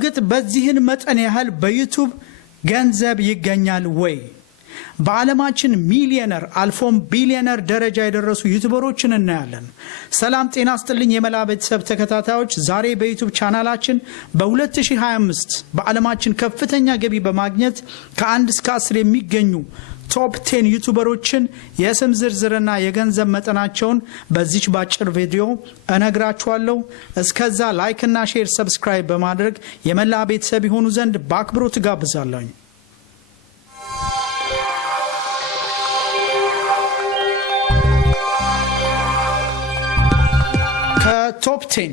በእርግጥ በዚህን መጠን ያህል በዩቲዩብ ገንዘብ ይገኛል ወይ? በዓለማችን ሚሊዮነር አልፎም ቢሊዮነር ደረጃ የደረሱ ዩቲዩበሮችን እናያለን። ሰላም ጤና ይስጥልኝ የመላ ቤተሰብ ተከታታዮች፣ ዛሬ በዩቲዩብ ቻናላችን በ2025 በዓለማችን ከፍተኛ ገቢ በማግኘት ከ1 እስከ 10 የሚገኙ ቶፕ 10 ዩቲዩበሮችን የስም ዝርዝርና የገንዘብ መጠናቸውን በዚች ባጭር ቪዲዮ እነግራችኋለሁ። እስከዛ ላይክ እና ሼር ሰብስክራይብ በማድረግ የመላ ቤተሰብ ይሆኑ ዘንድ በአክብሮት ጋብዛለሁ። ከቶፕ 10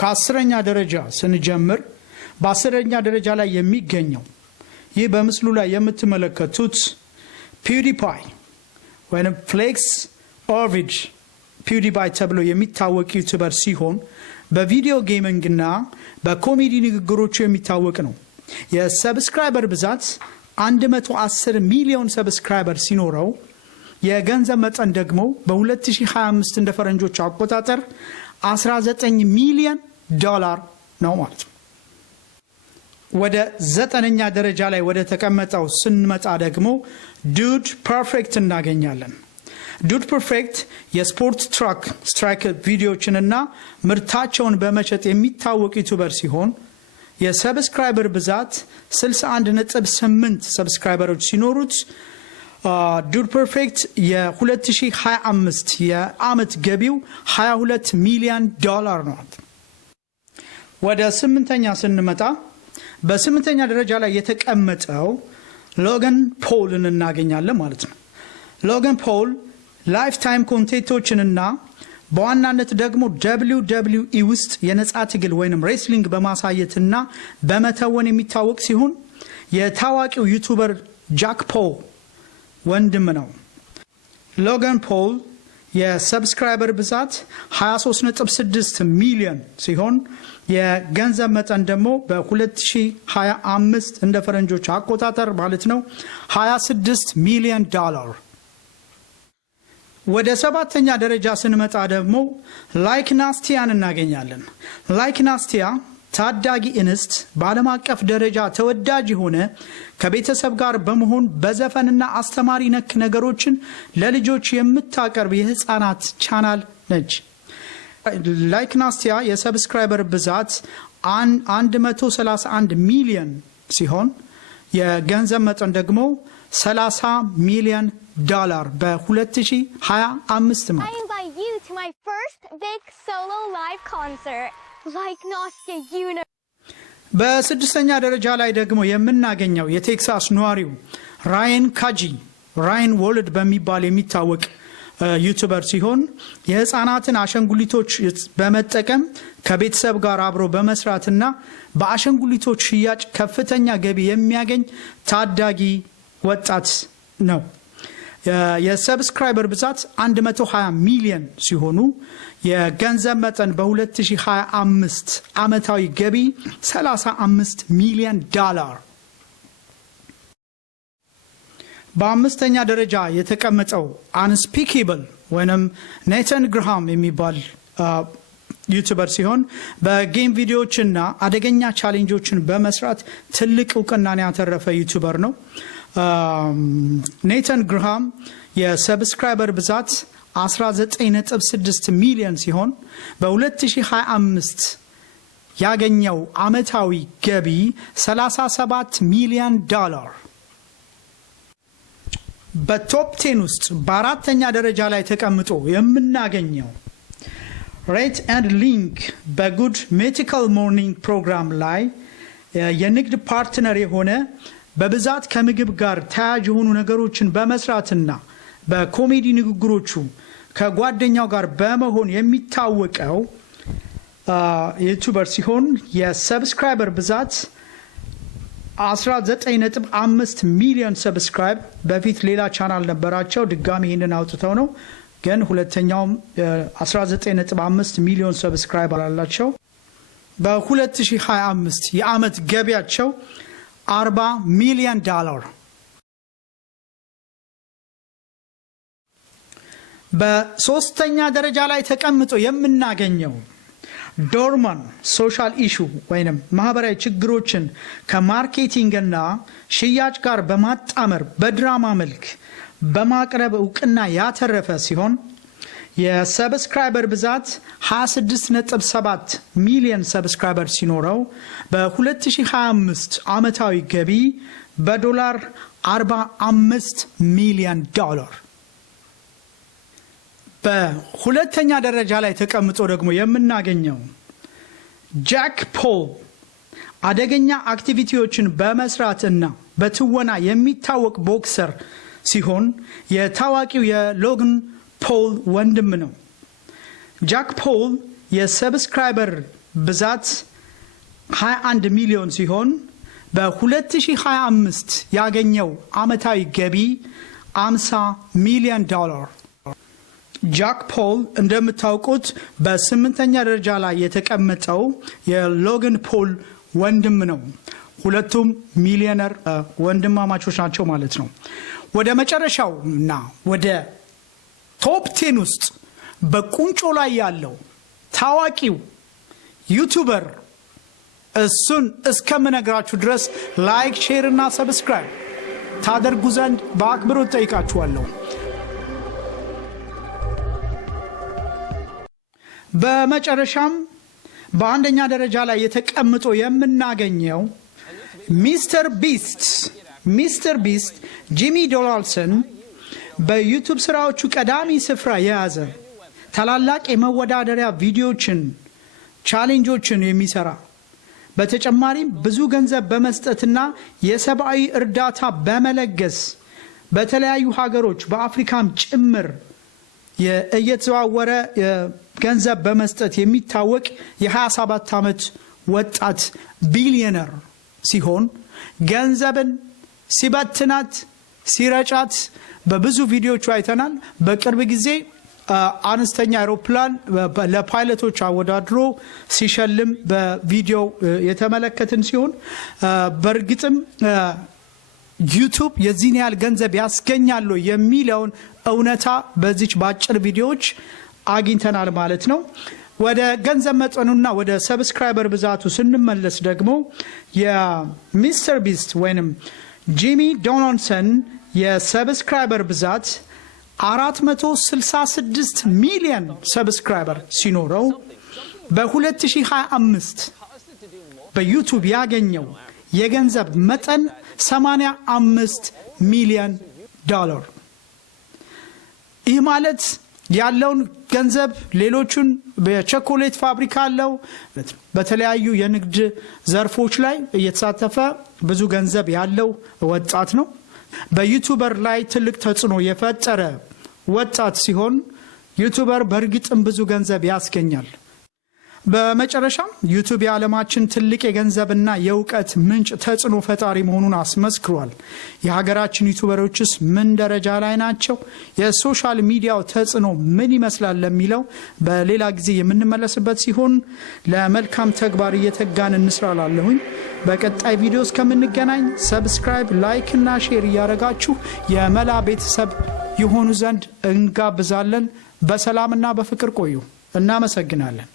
ከ10ኛ ደረጃ ስንጀምር በ10ኛ ደረጃ ላይ የሚገኘው ይህ በምስሉ ላይ የምትመለከቱት ፒውዲፓይ ወይም ፍሌክስ ኦርቪድ ፒውዲፓይ ተብሎ የሚታወቅ ዩቲዩበር ሲሆን በቪዲዮ ጌሚንግና በኮሜዲ ንግግሮቹ የሚታወቅ ነው። የሰብስክራይበር ብዛት 110 ሚሊዮን ሰብስክራይበር ሲኖረው የገንዘብ መጠን ደግሞ በ2025 እንደ ፈረንጆች አቆጣጠር 19 ሚሊዮን ዶላር ነው ማለት ነው። ወደ 9ኛ ደረጃ ላይ ወደ ተቀመጠው ስንመጣ ደግሞ ዱድ ፐርፌክት እናገኛለን። ዱድ ፐርፌክት የስፖርት ስትራክ ቪዲዮዎችንና ምርታቸውን በመሸጥ የሚታወቅ ዩቲዩበር ሲሆን የሰብስክራይበር ብዛት 61.8 ሰብስክራይበሮች ሲኖሩት ዱድ ፐርፌክት የ2025 የዓመት ገቢው 22 ሚሊዮን ዶላር ነው። ወደ 8ኛ ስንመጣ በ8ኛ ደረጃ ላይ የተቀመጠው ሎጋን ፖልን እናገኛለን ማለት ነው። ሎጋን ፖል ላይፍ ታይም ኮንቴንቶችንና በዋናነት ደግሞ WWE ውስጥ የነጻ ትግል ወይንም ሬስሊንግ በማሳየትና በመተወን የሚታወቅ ሲሆን የታዋቂው ዩቲዩበር ጃክ ፖል ወንድም ነው። ሎጋን ፖል የሰብስክራይበር ብዛት 23.6 ሚሊዮን ሲሆን የገንዘብ መጠን ደግሞ በ2025 እንደ ፈረንጆች አቆጣጠር ማለት ነው 26 ሚሊዮን ዶላር። ወደ 7ኛ ደረጃ ስንመጣ ደግሞ ላይክ ናስቲያን እናገኛለን። ላይክ ናስቲያ ታዳጊ እንስት በዓለም አቀፍ ደረጃ ተወዳጅ የሆነ ከቤተሰብ ጋር በመሆን በዘፈንና አስተማሪ ነክ ነገሮችን ለልጆች የምታቀርብ የህፃናት ቻናል ነች። ላይክ ናስቲያ የሰብስክራይበር ብዛት 131 ሚሊዮን ሲሆን የገንዘብ መጠን ደግሞ 30 ሚሊዮን ዶላር በ2025 ማለት ነው። በ6ኛ ደረጃ ላይ ደግሞ የምናገኘው የቴክሳስ ነዋሪው ራያን ወርልድ በሚባል የሚታወቅ ዩቲዩበር ሲሆን የህፃናትን አሸንጉሊቶች በመጠቀም ከቤተሰብ ጋር አብሮ በመስራትና በአሸንጉሊቶች ሽያጭ ከፍተኛ ገቢ የሚያገኝ ታዳጊ ወጣት ነው። የሰብስክራይበር ብዛት 120 ሚሊዮን ሲሆኑ የገንዘብ መጠን በ2025 ዓመታዊ ገቢ 35 ሚሊዮን ዶላር። በ5ኛ ደረጃ የተቀመጠው አንስፒኬብል ወይም ኔተን ግርሃም የሚባል ዩቲዩበር ሲሆን በጌም ቪዲዮዎችና አደገኛ ቻሌንጆችን በመስራት ትልቅ እውቅናን ያተረፈ ዩቲዩበር ነው። ኔተን ግርሃም የሰብስክራይበር ብዛት 19.6 ሚሊዮን ሲሆን በ2025 ያገኘው ዓመታዊ ገቢ 37 ሚሊዮን ዶላር። በቶፕ 10 ውስጥ በ4ኛ ደረጃ ላይ ተቀምጦ የምናገኘው ሬት ኤንድ ሊንክ በጉድ ሜዲካል ሞርኒንግ ፕሮግራም ላይ የንግድ ፓርትነር የሆነ በብዛት ከምግብ ጋር ተያያዥ የሆኑ ነገሮችን በመስራትና በኮሜዲ ንግግሮቹ ከጓደኛው ጋር በመሆን የሚታወቀው ዩቲዩበር ሲሆን የሰብስክራይበር ብዛት 19.5 ሚሊዮን ሰብስክራይብ። በፊት ሌላ ቻናል ነበራቸው፣ ድጋሚ ይህንን አውጥተው ነው። ግን ሁለተኛውም 19.5 ሚሊዮን ሰብስክራይብ አላቸው። በ2025 የዓመት ገቢያቸው 40 ሚሊዮን ዶላር። በሶስተኛ ደረጃ ላይ ተቀምጦ የምናገኘው ዶርማን ሶሻል ኢሹ ወይንም ማህበራዊ ችግሮችን ከማርኬቲንግና ሽያጭ ጋር በማጣመር በድራማ መልክ በማቅረብ እውቅና ያተረፈ ሲሆን የሰብስክራይበር ብዛት 26.7 ሚሊዮን ሰብስክራይበር ሲኖረው በ2025 ዓመታዊ ገቢ በዶላር $45 ሚሊዮን። በሁለተኛ ደረጃ ላይ ተቀምጦ ደግሞ የምናገኘው ጃክ ፖል አደገኛ አክቲቪቲዎችን በመስራትና በትወና የሚታወቅ ቦክሰር ሲሆን የታዋቂው የሎጋን ፖል ወንድም ነው። ጃክ ፖል የሰብስክራይበር ብዛት 21 ሚሊዮን ሲሆን በ2025 ያገኘው ዓመታዊ ገቢ $50 ሚሊዮን። ጃክ ፖል እንደምታውቁት በ8ኛ ደረጃ ላይ የተቀመጠው የሎጋን ፖል ወንድም ነው። ሁለቱም ሚሊዮነር ወንድማማቾች ናቸው ማለት ነው። ወደ መጨረሻው እና ወደ ቶፕ 10 ውስጥ በቁንጮ ላይ ያለው ታዋቂው ዩቲዩበር እሱን እስከምነግራችሁ ድረስ ላይክ፣ ሼር እና ሰብስክራይብ ታደርጉ ዘንድ በአክብሮት ጠይቃችኋለሁ። በመጨረሻም በአንደኛ ደረጃ ላይ የተቀምጦ የምናገኘው ሚስተር ቢስት ጂሚ ዶናልድሰን በዩቲዩብ ስራዎቹ ቀዳሚ ስፍራ የያዘ ታላላቅ የመወዳደሪያ ቪዲዮዎችን ቻሌንጆችን የሚሰራ በተጨማሪም ብዙ ገንዘብ በመስጠትና የሰብአዊ እርዳታ በመለገስ በተለያዩ ሀገሮች በአፍሪካም ጭምር እየተዘዋወረ ገንዘብ በመስጠት የሚታወቅ የ27 ዓመት ወጣት ቢሊዮነር ሲሆን ገንዘብን ሲበትናት ሲረጫት በብዙ ቪዲዮቹ አይተናል። በቅርብ ጊዜ አነስተኛ አውሮፕላን ለፓይለቶች አወዳድሮ ሲሸልም በቪዲዮ የተመለከትን ሲሆን በእርግጥም ዩቲዩብ የዚህን ያህል ገንዘብ ያስገኛሉ የሚለውን እውነታ በዚች ባጭር ቪዲዮዎች አግኝተናል ማለት ነው። ወደ ገንዘብ መጠኑና ወደ ሰብስክራይበር ብዛቱ ስንመለስ ደግሞ የሚስተር ቢስት ወይንም ጂሚ ዶናልድሰን የሰብስክራይበር ብዛት 466 ሚሊዮን ሰብስክራይበር ሲኖረው በ2025 በዩቲዩብ ያገኘው የገንዘብ መጠን $85 ሚሊዮን። ይህ ማለት ያለውን ገንዘብ ሌሎቹን በቸኮሌት ፋብሪካ አለው በተለያዩ የንግድ ዘርፎች ላይ እየተሳተፈ ብዙ ገንዘብ ያለው ወጣት ነው። በዩቲዩበር ላይ ትልቅ ተጽዕኖ የፈጠረ ወጣት ሲሆን ዩቲዩበር በእርግጥም ብዙ ገንዘብ ያስገኛል። በመጨረሻም ዩቲዩብ የዓለማችን ትልቅ የገንዘብና የእውቀት ምንጭ ተጽዕኖ ፈጣሪ መሆኑን አስመስክሯል። የሀገራችን ዩቲዩበሮችስ ምን ደረጃ ላይ ናቸው? የሶሻል ሚዲያው ተጽዕኖ ምን ይመስላል ለሚለው በሌላ ጊዜ የምንመለስበት ሲሆን ለመልካም ተግባር እየተጋን እንስራላለሁኝ። በቀጣይ ቪዲዮ እስከምንገናኝ ሰብስክራይብ፣ ላይክ እና ሼር እያደረጋችሁ የመላ ቤተሰብ ይሆኑ ዘንድ እንጋብዛለን። በሰላምና በፍቅር ቆዩ። እናመሰግናለን።